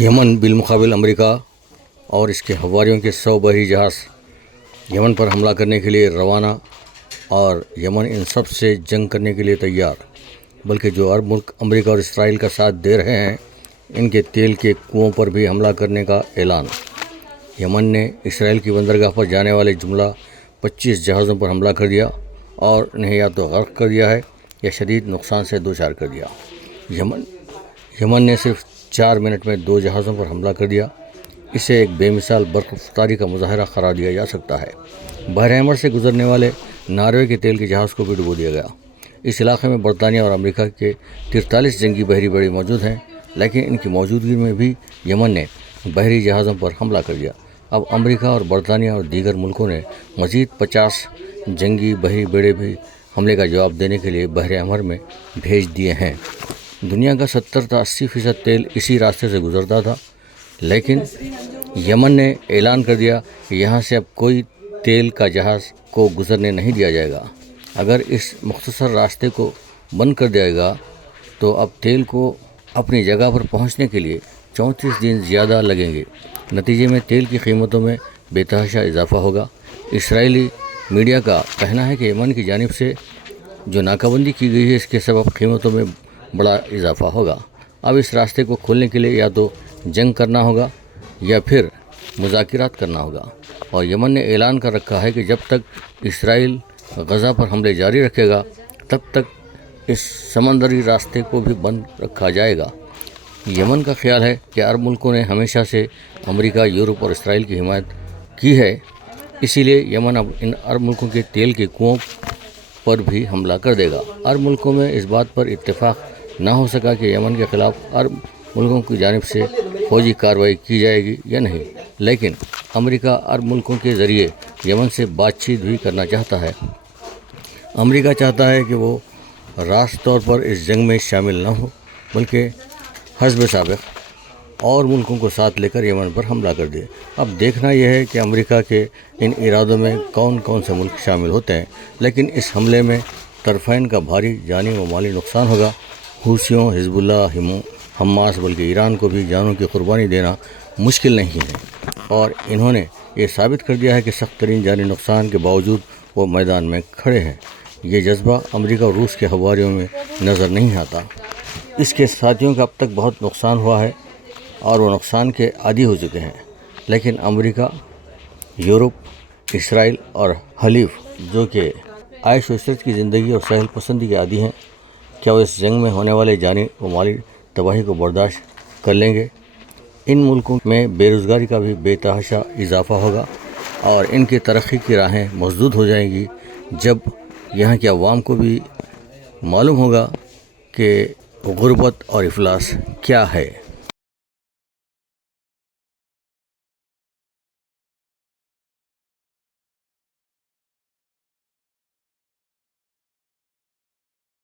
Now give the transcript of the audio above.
یمن بالمقابل امریکہ اور اس کے ہوائیوں کے 100 بحری جہاز یمن پر حملہ کرنے کے لیے روانہ، اور یمن ان سب سے جنگ کرنے کے لیے تیار، بلکہ جو عرب ملک امریکہ اور اسرائیل کا ساتھ دے رہے ہیں ان کے تیل کے کنوؤں پر بھی حملہ کرنے کا اعلان۔ یمن نے اسرائیل کی بندرگاہ پر جانے والے جملہ 25 جہازوں پر حملہ کر دیا اور انہیں یا تو غرق کر دیا ہے یا شدید نقصان سے دوچار کر دیا۔ یمن نے صرف 4 منٹ میں 2 جہازوں پر حملہ کر دیا۔ اسے ایک بے مثال برق رفتاری کا مظاہرہ قرار دیا جا سکتا ہے۔ بحر احمر سے گزرنے والے ناروے کے تیل کے جہاز کو بھی ڈبو دیا گیا۔ اس علاقے میں برطانیہ اور امریکہ کے 43 جنگی بحری بیڑے موجود ہیں، لیکن ان کی موجودگی میں بھی یمن نے بحری جہازوں پر حملہ کر دیا۔ اب امریکہ اور برطانیہ اور دیگر ملکوں نے مزید 50 جنگی بحری بیڑے بھی حملے کا جواب دینے کے لیے بحر احمر میں بھیج دیے ہیں۔ دنیا کا 70 تا 80% تیل اسی راستے سے گزرتا تھا، لیکن یمن نے اعلان کر دیا کہ یہاں سے اب کوئی تیل کا جہاز کو گزرنے نہیں دیا جائے گا۔ اگر اس مختصر راستے کو بند کر دیا گا تو اب تیل کو اپنی جگہ پر پہنچنے کے لیے 34 دن زیادہ لگیں گے۔ نتیجے میں تیل کی قیمتوں میں بے تحاشا اضافہ ہوگا۔ اسرائیلی میڈیا کا کہنا ہے کہ یمن کی جانب سے جو ناکہ بندی کی گئی ہے اس کے سبب قیمتوں میں بڑا اضافہ ہوگا۔ اب اس راستے کو کھولنے کے لیے یا تو جنگ کرنا ہوگا یا پھر مذاکرات کرنا ہوگا، اور یمن نے اعلان کر رکھا ہے کہ جب تک اسرائیل غزہ پر حملے جاری رکھے گا تب تک اس سمندری راستے کو بھی بند رکھا جائے گا۔ یمن کا خیال ہے کہ عرب ملکوں نے ہمیشہ سے امریکہ، یورپ اور اسرائیل کی حمایت کی ہے، اسی لیے یمن اب ان عرب ملکوں کے تیل کے کنوؤں پر بھی حملہ کر دے گا۔ عرب ملکوں میں اس بات پر اتفاق نہ ہو سکا کہ یمن کے خلاف عرب ملکوں کی جانب سے فوجی کارروائی کی جائے گی یا نہیں، لیکن امریکہ عرب ملکوں کے ذریعے یمن سے بات چیت بھی کرنا چاہتا ہے۔ امریکہ چاہتا ہے کہ وہ راست طور پر اس جنگ میں شامل نہ ہو، بلکہ حسب سابق اور ملکوں کو ساتھ لے کر یمن پر حملہ کر دے۔ اب دیکھنا یہ ہے کہ امریکہ کے ان ارادوں میں کون کون سے ملک شامل ہوتے ہیں، لیکن اس حملے میں طرفین کا بھاری جانی و مالی نقصان ہوگا۔ حوثیوں، حزب اللہ، حماس بلکہ ایران کو بھی جانوں کی قربانی دینا مشکل نہیں ہے، اور انہوں نے یہ ثابت کر دیا ہے کہ سخت ترین جانی نقصان کے باوجود وہ میدان میں کھڑے ہیں۔ یہ جذبہ امریکہ اور روس کے ہوائیوں میں نظر نہیں آتا۔ اس کے ساتھیوں کا اب تک بہت نقصان ہوا ہے اور وہ نقصان کے عادی ہو چکے ہیں، لیکن امریکہ، یورپ، اسرائیل اور حلیف جو کہ عیش و عشرت کی زندگی اور سہل پسندی کے عادی ہیں، کیا وہ اس جنگ میں ہونے والے جانی و مالی تباہی کو برداشت کر لیں گے؟ ان ملکوں میں بے روزگاری کا بھی بے تحاشا اضافہ ہوگا اور ان کی ترقی کی راہیں مسدود ہو جائیں گی جب یہاں کے عوام کو بھی معلوم ہوگا کہ غربت اور افلاس کیا ہے۔